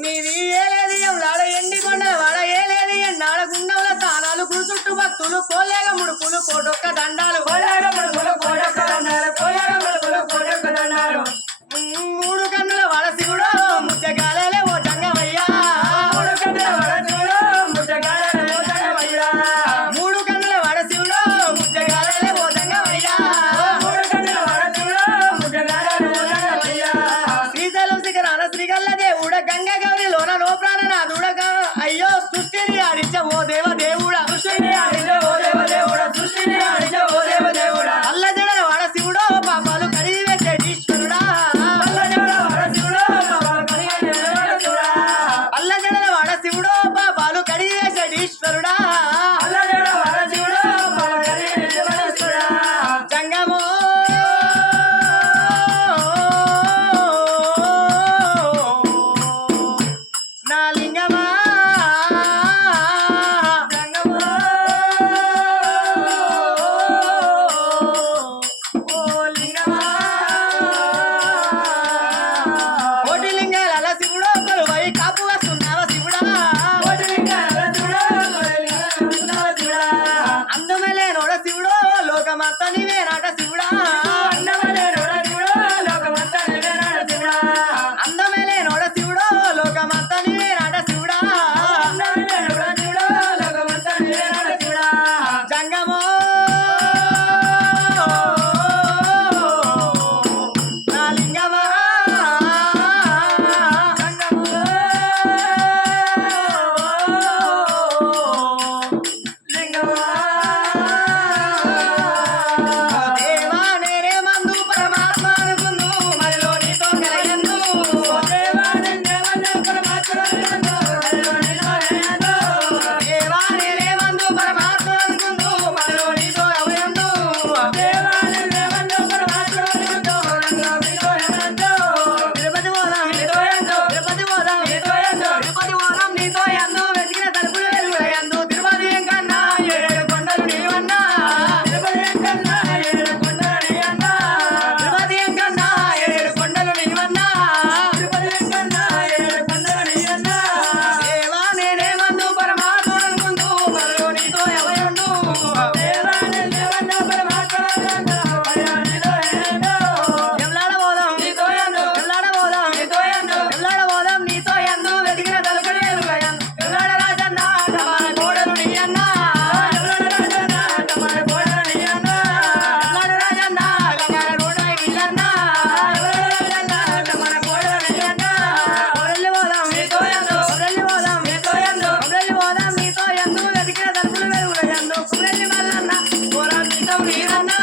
నీది ఏలేది వాడ ఎండి కొండ వాడ ఏలేది ఎండాడ గుండంలో తానాలు చుట్టూ భక్తులు కోలేగ ముడుపులు కోటొక్క దండాలు మూడు కన్నుల వాడ శివుడు ముచ్చగాలే ఓ జంగమయ్యా మూడు కన్నుల వాడ శివుడు ముచ్చగాలే ఓ జంగమయ్యా శ్రీశైలం శిఖరాన శ్రీగల్ల దేవుడ గంగ గౌరి లోన నో ప్రాణనాథుడ అయ్యో సృష్టిని ఆడించ ఓ దేవ దేవుడా అల్ల జడల వాడ శివుడో పాపాలు కడిగి వేసేటీశ్వరుడా అల్ల జడల వాడ శివుడో పాపాలు కడిగి వేసేటీశ్వరుడా జంగమో నా లింగమా కోటి లింగాల అల శివుడో కొలువై కాపు వస్తున్నావా శివుడా అందమలే నోడ శివుడో లోకమంతా నీవే నాట శివుడా అందమలే నోడ శివుడో లోకమంతా నీవే నాట శివుడా జంగమో నా లింగమా దేవా నేనే మందు పరమాత్మ అనుకుందు మరిలో నీతో కలయందు దేవా నేనే మందు పరమాత్మ అనుకుందు మరిలో నీతో కలయందు తిరుపతి పోదాం నీతో యందు వెతికిన తలుపులు వెలుగులయందు తిరుపతి వెంకన్నా ఏడు కొండలు నీవన్నా తిరుపతి వెంకన్నా ఏడు కొండలు నీవన్నా దేవా నేనే మందు పరమాత్మ అనుకుందు మరిలో నీతో ఎవయందు ఎల్లాడ పోదాం నీతో యందు వెతికిన తలుపులు వెలుగులయందు ఎల్లాడ రాజన్న తమ కోడలు నీయన్నా ఎల్లాడ రాజన్న తమ కోడలు నీయన్నా కొరల్లి పోదాం నీతో యందు వెతికిన తలుపులు వెలుగులయందు కొరల్లి మల్లన్న కోరా మీసం నీరన్నా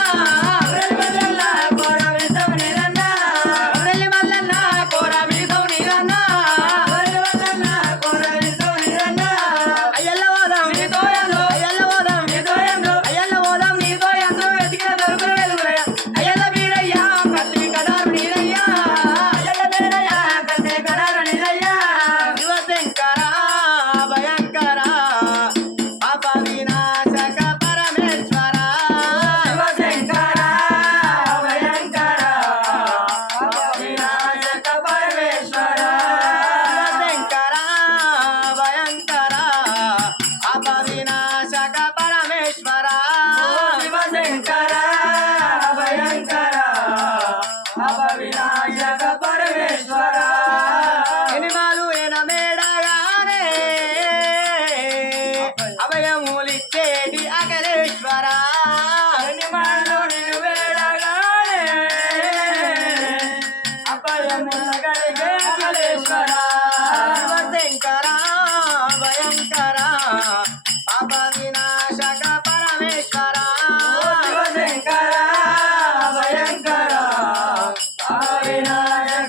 కొరల్లి మల్లన్న కోరా మీసం నీరన్నా అయ్యల్ల పోదాం నీతో యందు వెతికిన తలుపులు వెలుగులయందు అయ్యల్ల వీరయ్యా కత్తి కడారు నీరయ్యా శివశంకర భయంకర పాప వినాశక పరమేశ్వర శివశంకర భయంకర పాప వినాశక పరమేశ్వర శివశంకర భయంకర పాప వినాశక పరమేశ్వర ఎనిమాలు ఎనమేడగానే అభయములిచ్చేటి అఖిలేశ్వర ఎనిమాలు నేను వేడగానే అభయములగలిగే అఖిలేశ్వర శివశంకర భయంకర పాప వినాశక పరమేశ్వర శివశంకర భయంకర పాప వినాశక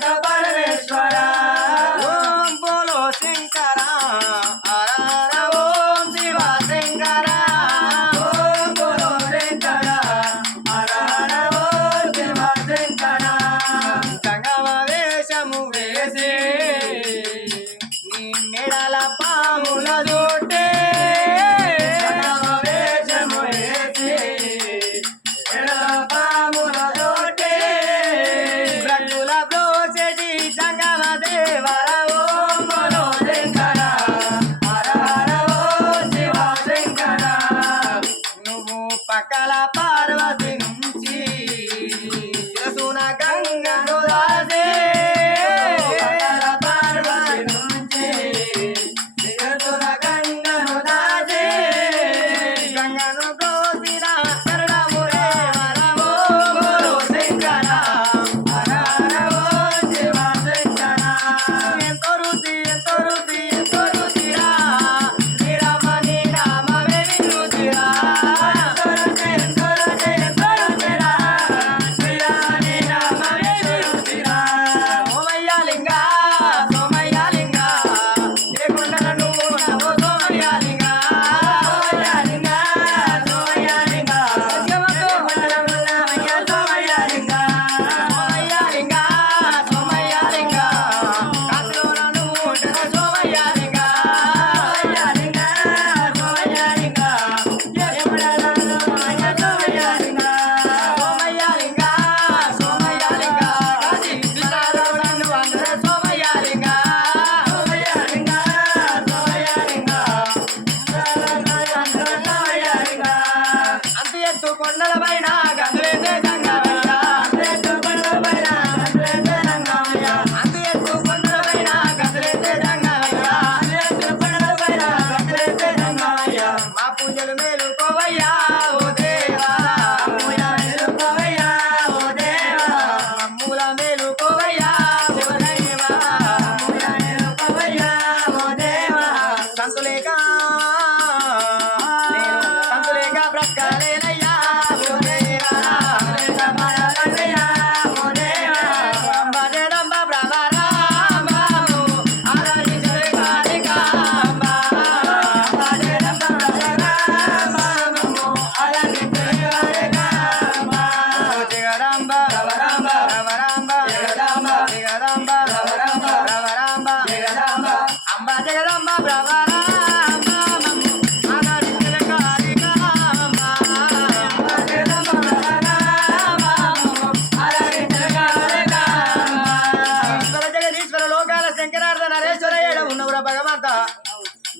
జగదాంబ రవరాంబ రవరాంబ జగదాంబ జగదాంబ రవరాంబ రవరాంబ జగదాంబ అంబ జగదాంబ రవరాంబ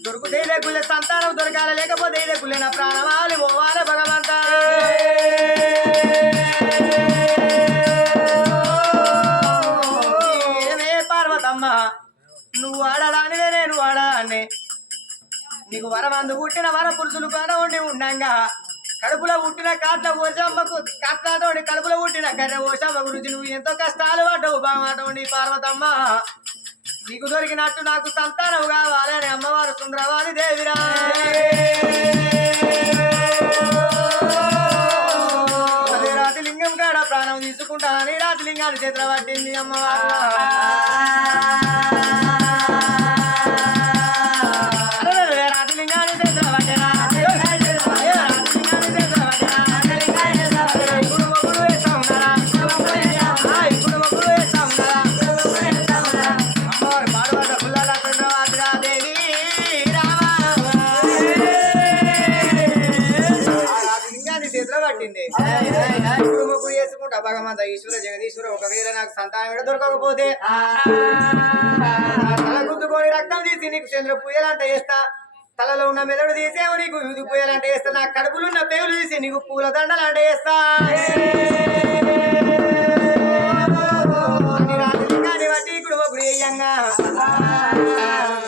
దొరుకుతే లేకులే సంతానం దొరకాల లేకపోతే లేకులే నా ప్రాణమాలి ఓవాలి భగవంత ఏమే పార్వతమ్మ నువ్వు ఆడడానివే నేను ఆడాన్ని నీకు వరమందు పుట్టిన వర పురుషులు కాడ ఉండి ఉండంగా కడుపులో పుట్టిన కాట్ల ఓషమ్మకు కాట్లాటోడి కడుపులో పుట్టిన కర్రె ఓషమ్మ గురించి నువ్వు ఎంతో కష్టాలు పడ్డవు బామాటోండి పార్వతమ్మ నీకు దొరికినట్టు నాకు సంతానం కావాలి అని అమ్మవారు సుందరవాది దేవిరా అదే రాతి లింగం కాడ ప్రాణం తీసుకుంటానని రాతి లింగాన్ని చేతుల పట్టింది అమ్మవారు రాతి లింగాన్ని చేతుల పట్టినా చేసుకుంటా భగవంత ఈశ్వర జగదీశ్వర ఒకవేళ నాకు సంతానం దొరకకపోతే తల గుద్దుకొని రక్తం తీసి నీకు చంద్ర పూయలంట వేస్తా తలలో ఉన్న మెదడు తీసేమో నీకు యూదు పూయలంట వేస్తా నా కడుపులున్న పేగులు తీసి నీకు పూల దండలంట వేస్తా రాజలింగాన్ని బట్టి ఇప్పుడు ఒకరు అయ్యంగా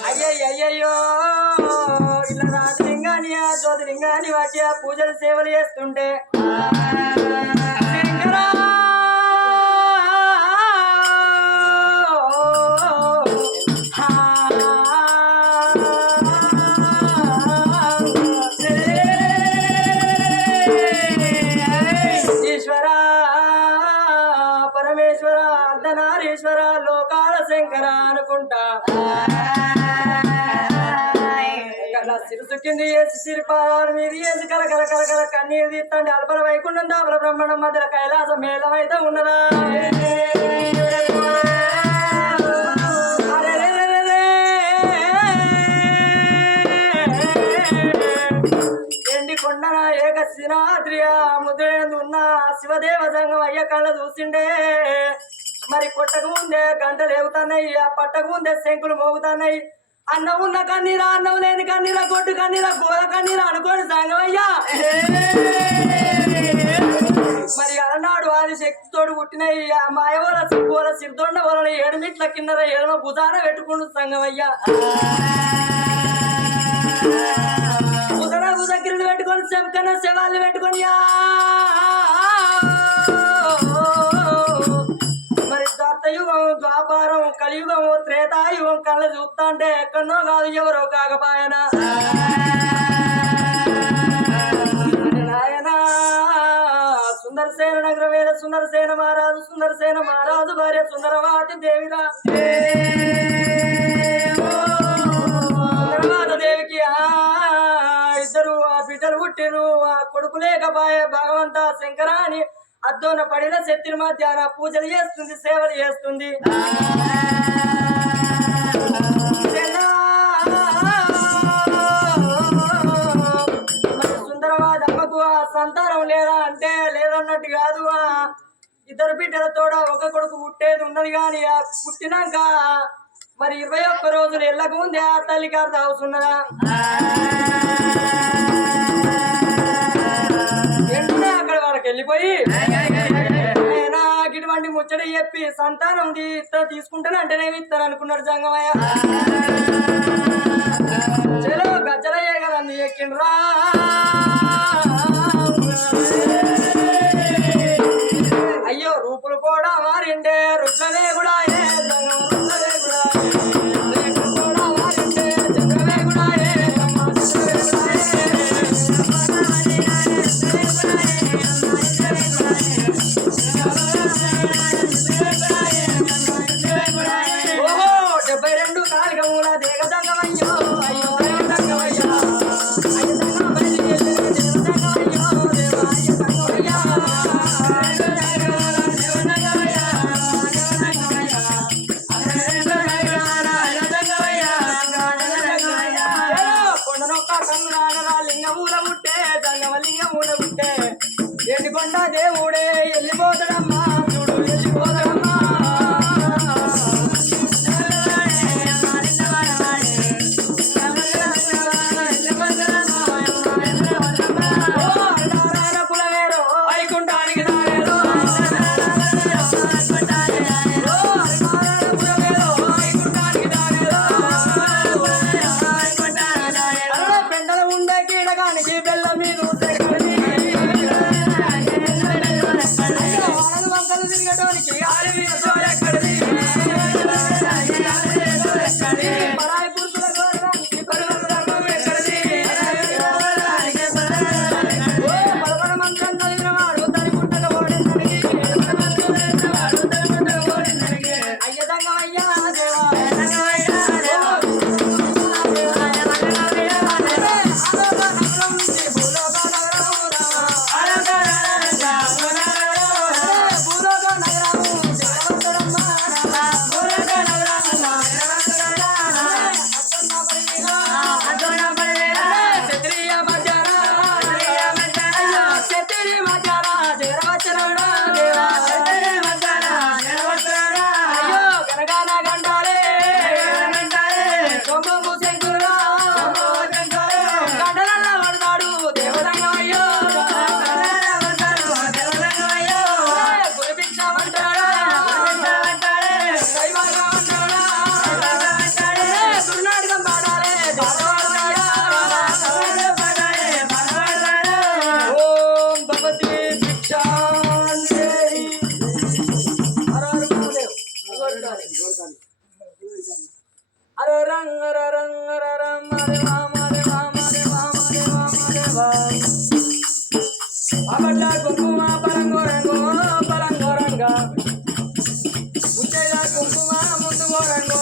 అయ్యయ్యో ఇలా రాజలింగాన్ని జ్యోతిలింగాన్ని బట్టి ఆ పూజలు సేవలు చేస్తుంటే అర్ధనారీశ్వర లోకాల శంకర అనుకుంటా సిరుసు కింది వేసి సిరిపాలు మీద వేసి కలకల కలకల కన్నీరు తీస్తండి అల్పల వైకుంఠం దాపల బ్రహ్మాండం మధ్యలో కైలాసం మేళమైతే ఉన్నదా ఎండి కొండన ఏక సినాద్రియ ముద్రేందు ఉన్న శివదేవ సంఘం అయ్య కళ్ళ చూసిండే మరి కొట్టకు ముందే గంటలు ఎగుతున్నాయి ఆ పట్టకు ముందే శంకులు మోగుతున్నాయి అన్నం ఉన్న కన్నీరా అన్నం లేని కన్నీరా గొడ్డు కన్నీరా గోల కన్నీరా అనుకోండి సంఘం అయ్యా మరి అలనాడు ఆది శక్తితోడు పుట్టినయి ఆ మాయవల సిబ్బోల సిరిదొండ వలన 7 మీట్ల కిందర ఎడమ భుజాన పెట్టుకుండు సంఘం అయ్యా భుజగిరిని పెట్టుకొని శంకన్న శవాళ్ళు పెట్టుకొని మరి దత్తయుగం ద్వాపారం కలియుగం త్రేతాయుగం కళ్ళ చూస్తా అంటే ఎక్కడో కాదు ఎవరో కాకపాయన నాయన సుందరసేన నగరం మీద సుందరసేన మహారాజు భార్య సుందరవాతి దేవిరా సుందరవాత దేవికి ఇద్దరు ఆ బిడ్డలు పుట్టిరు ఆ కొడుకు లేకపాయ భగవంత శంకరాని అద్దోన పడిన శక్తిని మధ్యాహ్న పూజలు చేస్తుంది సేవలు చేస్తుంది సుందరవాద అమ్మకు ఆ సంతానం లేదా అంటే లేదన్నట్టు కాదు ఇద్దరు బిడ్డలతోడ ఒక కొడుకు పుట్టేది ఉన్నది కానీ ఆ పుట్టినాక మరి 21 రోజులు ఎల్లక ముందే ఆ తల్లికి అర్థం అవుతున్నదా అక్కడ వాళ్ళకి వెళ్ళిపోయి నాకు ఇటువంటి ముచ్చట చెప్పి సంతానం తీసుకుంటాను అంటేనేమి ఇస్తాను అనుకున్నాడు జంగమయ్య చలో గజ్జలయ్యే కదా అంది ఎక్కిండ్రా అయ్యో రూపులు కూడా మారిండే రుద్రలే కూడా దిగటోనికి ఆలివీన సోలెక్కడిది పరాయి పురుషుల గౌరవానికి పరువుల ధర్మం ఎక్కడిది పరమణ మంత్రం చదివిన వాడు తని పుట్టక ఓడిందని అయ్య దంగమయ్యా దేవా కుంకుమ పరంగోరంగో పరంగోరంగా ముచ్చైలా కుంకుమ ముందు గోరంగో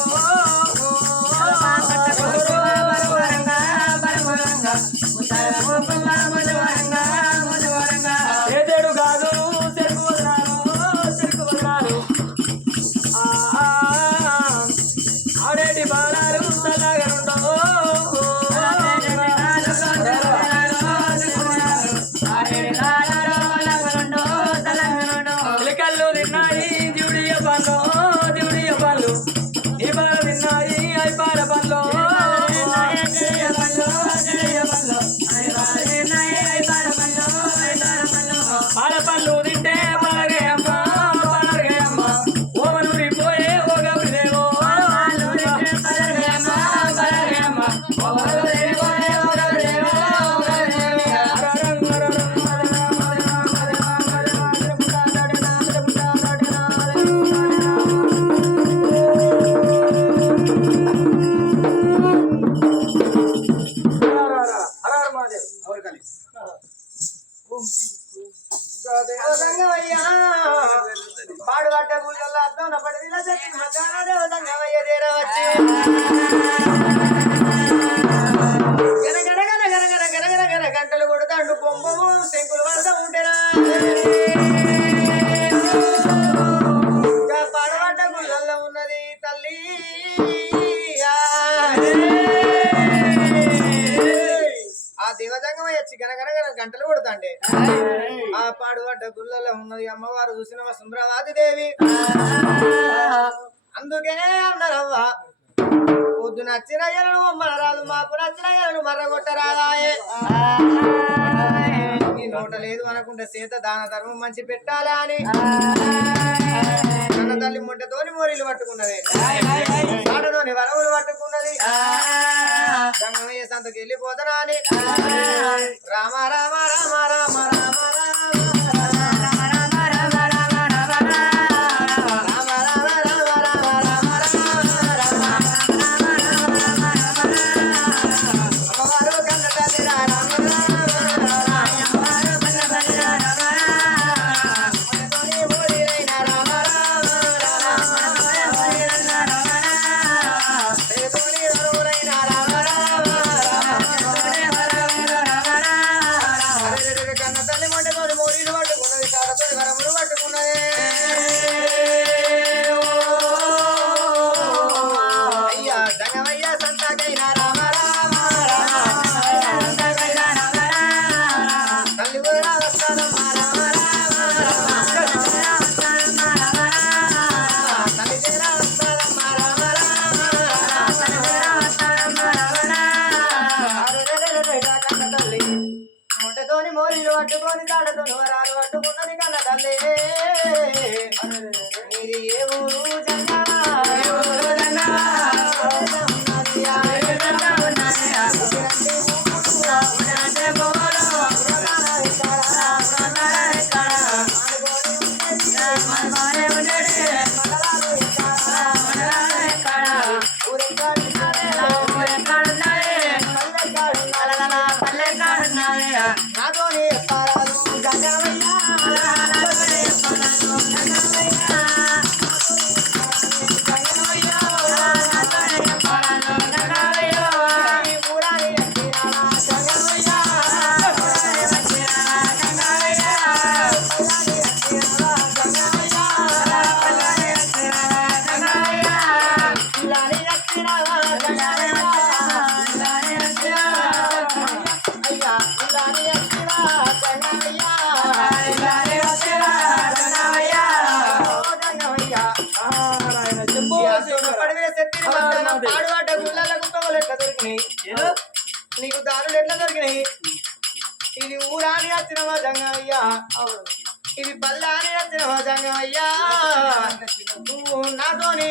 ఏదేడు కాదు చెరుకు వదనాలు ఆడేటి బాణాలు చల్లగా ఉండవు కళ్ళు తిన్నాయి దివుడియ పళ్ళు ఈ బాలు తిన్నాయి అయిపాల పళ్ళు పాల పళ్ళు తింటే పలగేయమ్మ పలగేయమ్మ ఓమనూరి పోయే ఓ గౌరిదేవో పాడుబట్ట పూజల్లో అర్థం పడి దేవతంగమయ్య తీరవచ్చి గనగన గంటలు కొడతాడు బొమ్మము శంకులు పడతా ఉంటేనా పాడుబట్ట పూజల్లో ఉన్నది తల్లి ఆ దేవతంగమయ్య వచ్చి గనగన గంటలు కొడతాండే ఆ పాడుబడ్డ గుళ్ళలో ఉన్నది అమ్మవారు చూసిన సుంద్రవాది దేవి అందుకే అన్నారవ్వ పొద్దు నచ్చిన ఎలను మనరాదు మాకు నచ్చిన ఎలను మర్రగొట్టరాదాయే నీ నోట లేదు అనుకుంటే సీత దాన ధర్మం మంచి పెట్టాలా అని కన్న తల్లి ముట్టతోని మోరీలు పట్టుకున్నది ఆటలోని వరములు పట్టుకున్నది గంగమయ్య సంతకి వెళ్ళిపోతానా అని రామ రామ రామ రామ రామ ముట్టతోని మోరీలు పట్టుకొని తాడతోని వరాలు పట్టుకున్నది కన్న తల్లి నీది ఏ ఊరు జంగా Bye. పాడువాట గుళ్ళకు తోలు ఎట్లా దొరికినాయి నీకు దారులు ఎట్లా దొరికినాయి ఇది ఊరాని వచ్చినవా జంగమయ్యా ఇది పల్లాని వచ్చినవా జంగమయ్యా నువ్వు నాతోని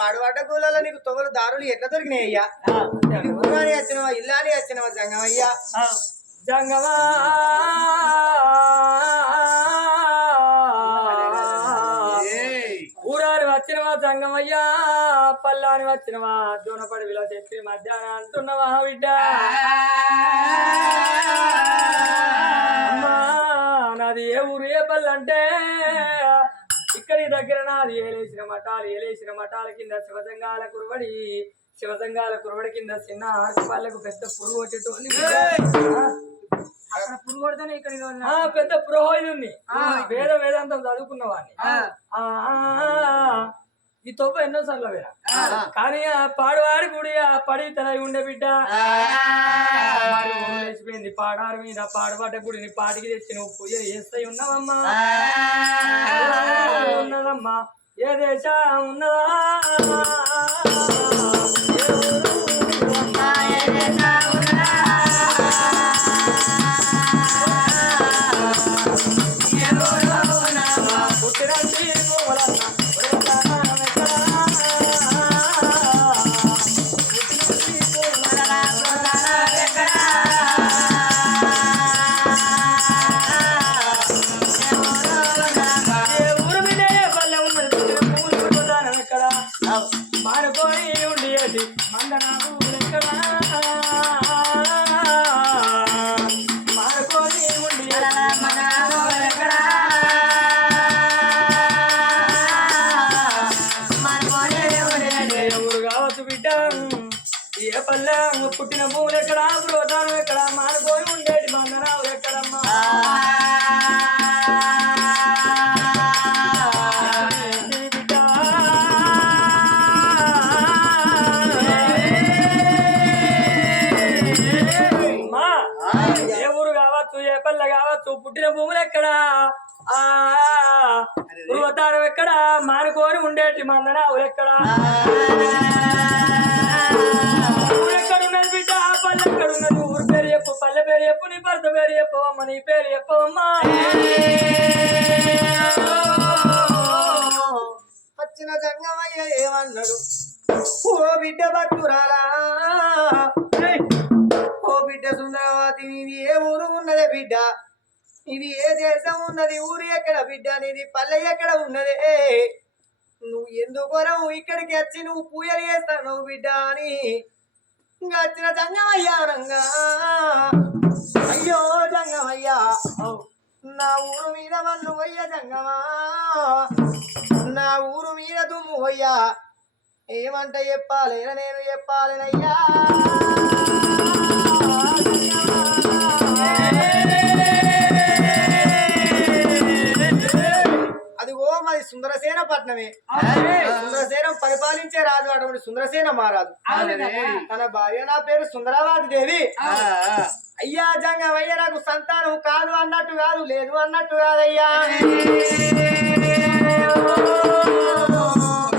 పాడువాట కూలలో నీకు తొగలు దారులు ఎట్లా దొరికినాయి అయ్యా ఊరాని వచ్చినవా ఇల్లాని వచ్చినవా జంగమయ్యా జంగమా ఊరాని వచ్చినవా జంగమయ్యా పల్లాని వచ్చినవా దూనపడి విలో చెప్పి మధ్యాహ్నం అంటున్నవా బిడ్డ అమ్మా నాది ఏ ఊరు ఏ పల్లు అంటే ఇక్కడి దగ్గర నాది ఏలేసిన మఠాల కింద శివసంగాల కురువడి కింద చిన్న ఆకుపల్లకు పెద్ద పురుగు వచ్చేటోని పురుగు కొడితేనే ఇక్కడ పెద్ద పురోహితుని వేదాంతం చదువుకున్నవాడిని ఈ తొవ్వ ఎన్నోసార్లు వేరా కానీ ఆ పాడువాడి గుడి ఆ పడి తల ఉండే బిడ్డ లేచిపోయింది పాడారు మీద పాడుబడ్డ గుడిని పాటికి తెచ్చి నువ్వు పూజ చేస్తాయి ఉన్నావమ్మా ఉన్నదమ్మా ఏ దేశం ఉన్నదా ఏ పల్లె పుట్టిన భూములు ఎక్కడ పురోధానం ఎక్కడ మానుకొని ఉండేటి మందనాలు ఎక్కడమ్మా ఏ ఊరు కావచ్చు ఏ పల్లె కావచ్చు పుట్టిన భూములు ఎక్కడ పురోధానం ఎక్కడ మానుకొని ఉండేటి మందనాలు ఎక్కడ ఊరు పేరు చెప్పు పల్లె పేరు చెప్పు నీ భర్త పేరు చెప్పవమ్మ నీ పేరు చెప్పవమ్మా వచ్చిన జంగమయ్య ఏమన్నాడు ఓ బిడ్డ భక్తురాలా ఓ బిడ్డ సుందరవతి నీది ఏ ఊరు ఉన్నదే బిడ్డ ఇది ఏ దేశం ఉన్నది ఊరు ఎక్కడ బిడ్డ నీది పల్లె ఎక్కడ ఉన్నదే నువ్వు ఎందుకోరవు ఇక్కడికి వచ్చి నువ్వు పూజలు చేస్తావు బిడ్డ అని ఇంకా వచ్చిన జంగమయ్యా రంగా అయ్యో జంగమయ్యా నా ఊరు మీద మన్ను పోయ్య జంగమా నా ఊరు మీద దుమ్ము పోయ్యా ఏమంట చెప్పాలి నేను చెప్పాలనయ్యా అదిగో మాది సుందరసేన పట్నమే సుందరసేనం పరిపాలించే రాజు అటువంటి సుందరసేన మహారాజు తన భార్య నా పేరు సుందరావతి దేవి అయ్యా జంగమయ్య నాకు సంతానం కాదు అన్నట్టు కాదు లేదు అన్నట్టు కాదయ్యా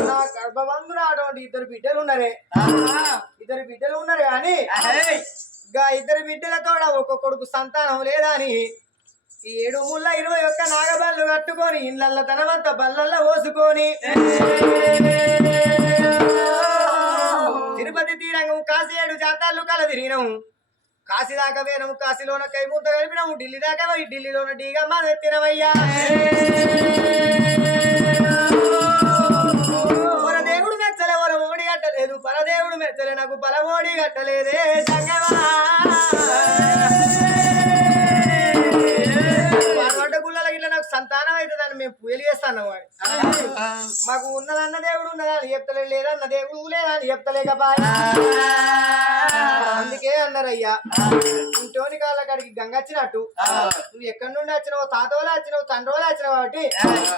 నా గర్భబంధులు అటువంటి ఇద్దరు బిడ్డలు ఉన్నారే అని ఇద్దరు బిడ్డలతో ఒక్కొక్కడుకు సంతానం లేదా అని 7 నాగబల్లు కట్టుకొని ఇళ్ళల్లో తనవంత బల్లల్లో పోసుకొని తిరుపతి తీరంగం కాశీ 7 జాతాలు కల తిరిగినాము కాశీ దాకా పోయినాము కాశీలోన కైముద్ద కలిపినాము ఢిల్లీ దాకా పోయి ఢిల్లీలోన డీగమ్మ ఎత్తినమయ్యా దేవుడు మెచ్చలే ఓడి కట్టలేదు పరదేవుడు మెచ్చలే నాకు పరమోడి కట్టలేదే సంగమా సంతానం అయితే దాన్ని మేము పూజలు చేస్తాను సంతానం అని మాకు ఉన్నదన్న దేవుడు ఉన్నదని చెప్తలే, లేదన్న దేవుడు లేదని చెప్తలేకపాయా. అందుకే అన్నారయ్యా, ఇంటోని కాళ్ళ కాడికి గంగ వచ్చినట్టు నువ్వు ఎక్కడి నుండి వచ్చినావు, తాతోలా వచ్చినావు, తండ్రోలా వచ్చినావు కాబట్టి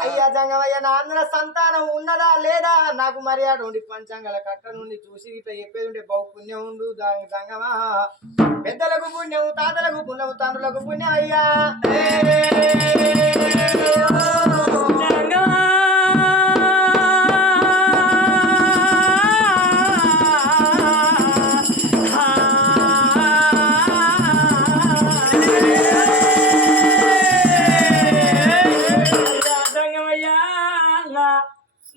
అయ్యా జంగమయ్య నా అందర సంతానం ఉన్నదా లేదా నాకు మర్యాద ఉండి పంచాంగాల కట్ట నుండి చూసి ఇట్లా చెప్పేది ఉంటే బహు పుణ్యం ఉండు జంగమా. పెద్దలకు పుణ్యం, తాతలకు పుణ్యం, తండ్రులకు పుణ్యం అయ్యా.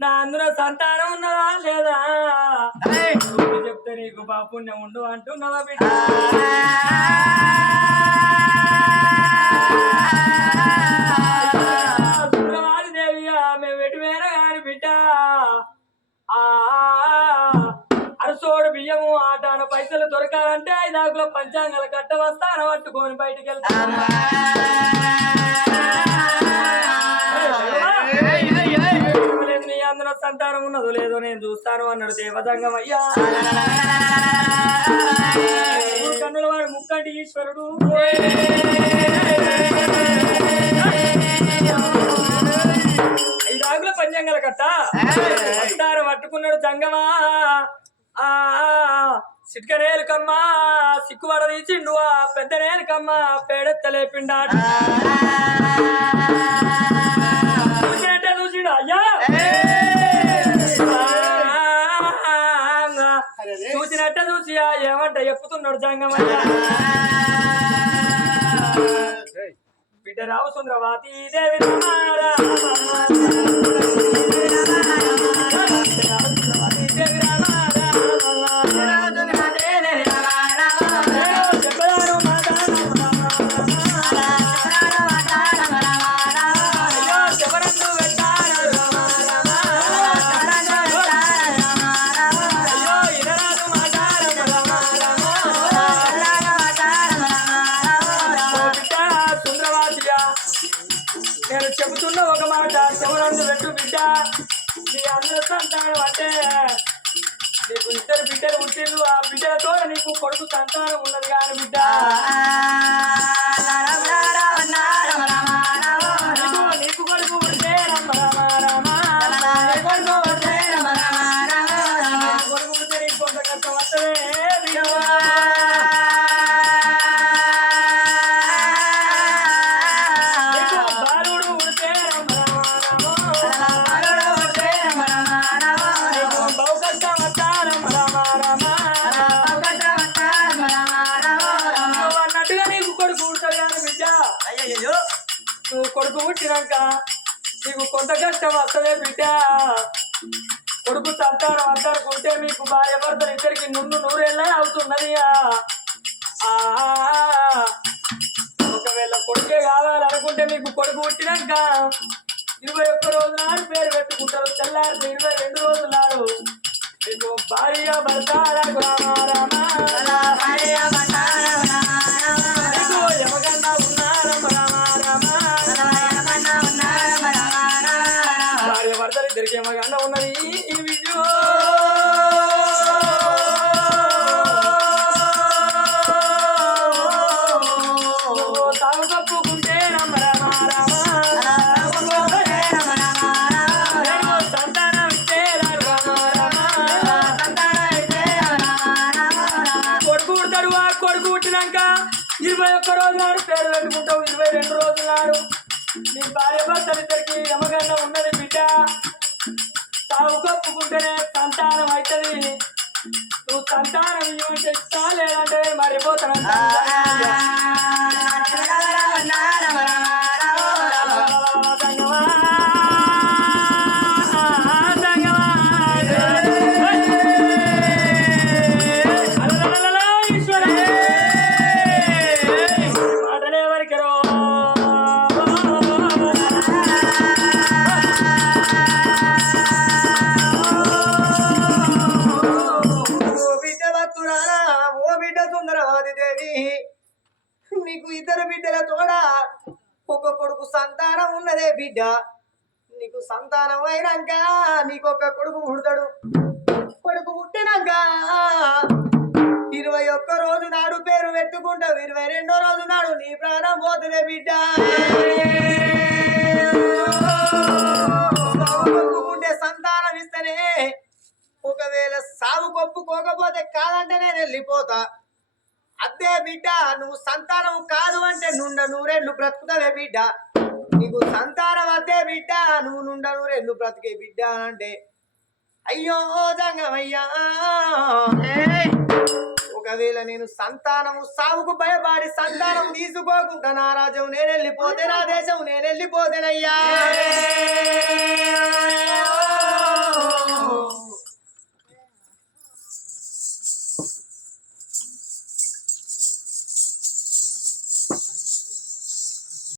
నా అందులో సంతానం ఉన్నదా లేదా చెప్తే నీకు బాపుణ్యం ఉండు అంటున్నావా బిడ్డ? సుబ్రహ్మణ్య దేవి మేము ఎటు వేరే కాని బిడ్డ అరసోడు బియ్యము ఆటాన పైసలు దొరకాలంటే 5 ఆకుల పంచాంగాల కట్ట వస్తాన పట్టుకొని బయటికి వెళ్తాను. అందులో సంతానం ఉన్నదో లేదో నేను చూస్తాను అన్నాడు దేవదంగం అయ్యా. కన్నుల వాడు ముక్కంటి ఈశ్వరుడు 5 ఆకుల పంచాంగాల కట్ట వస్తారం పట్టుకున్నాడు జంగమా. సిట్కనేలుకమ్మా సిక్కుబడ తీసిండు, ఆ పెద్దనేలుకమ్మా పేడెత్తలేపిండా. చూసినట్టే చూసిండు అయ్యా, చూసినట్టే చూసి ఏమంట చెప్పుతున్నాడు జంగమయ్య. బిడ్డ రావు సుందరవాతి దేవి నేను చెబుతున్న ఒక మాట చెవులందు పెట్టు బిడ్డ. నీ అందరూ సంతానం అంటే నీకు 2 బిడ్డలు పుట్టిండు, ఆ బిడ్డలతో నీకు కొడుకు సంతానం ఉన్నది కాని బిడ్డ. నీకు కొడుకు పుడితే రమ రామ రామ, కొడుకు పుడితే నీకు కొంత కష్టం వస్తుంది నువ్వు కొడుకు పుట్టినాక నీకు కొంత కష్టం వస్తుందే బిడ్డ. కొడుకు సంతానం అంటారుకుంటే మీకు భార్య భర్తలు ఇద్దరికి 100 అవుతున్నది. ఒకవేళ కొడుకే కావాలనుకుంటే మీకు కొడుకు పుట్టినాక 21 రోజుల నాడు పేరు పెట్టుకుంటారు. తెల్లారి 22 రోజుల నాడు మీకు భార్య భర్త ఎవగన్నా ఉన్నారమ్మ భార్య భర్తలు ఇద్దరికి ఏమగన్నా ఉన్నది. తాము కప్పుకుంటే రమ్మ రామ రామ, సంతానం ఇచ్చే కొడుకు పుడతాడు. ఆ కొడుకు పుట్టినాక 21 రోజుల నాడు పేరు పెట్టుకుంటావు. 22 రోజుల నాడు నీ భార్య భర్తలు ఇద్దరికి యమగండం ఉన్నది బిడ్డ. తావు కప్పుకుంటేనే సంతానం అవుతుంది. నువ్వు సంతానం ఇవ్వంటే ఇస్తా, లేదంటే మరిపోతాను. నీకు 2 బిడ్డల తోడ ఒక కొడుకు సంతానం ఉన్నదే బిడ్డ. నీకు సంతానం అయినాక నీకొక కొడుకు పుడతాడు. కొడుకు పుట్టినాక 21 రోజు నాడు పేరు పెట్టుకుంటావు. 22వ రోజు నాడు నీ ప్రాణం పోతుంది బిడ్డ. సాగుకుంటే సంతానం ఇస్తేనే, ఒకవేళ సాగు కొప్పుకోకపోతే కాదంటే నేను వెళ్ళిపోతా. అదే బిడ్డ, నువ్వు సంతానం కాదు అంటే నూరేళ్ళు బ్రతుకుతావే బిడ్డ. నీకు సంతానం అదే బిడ్డ, నువ్వు నూరేళ్ళు బ్రతికే బిడ్డ అంటే అయ్యో జంగమయ్యా. ఒకవేళ నేను సంతానము సాగుకు భయపడి సంతానం తీసుకోకుండా నా రాజ్యం నేను వెళ్ళిపోతే, నా దేశం నేను వెళ్ళిపోతేనయ్యా.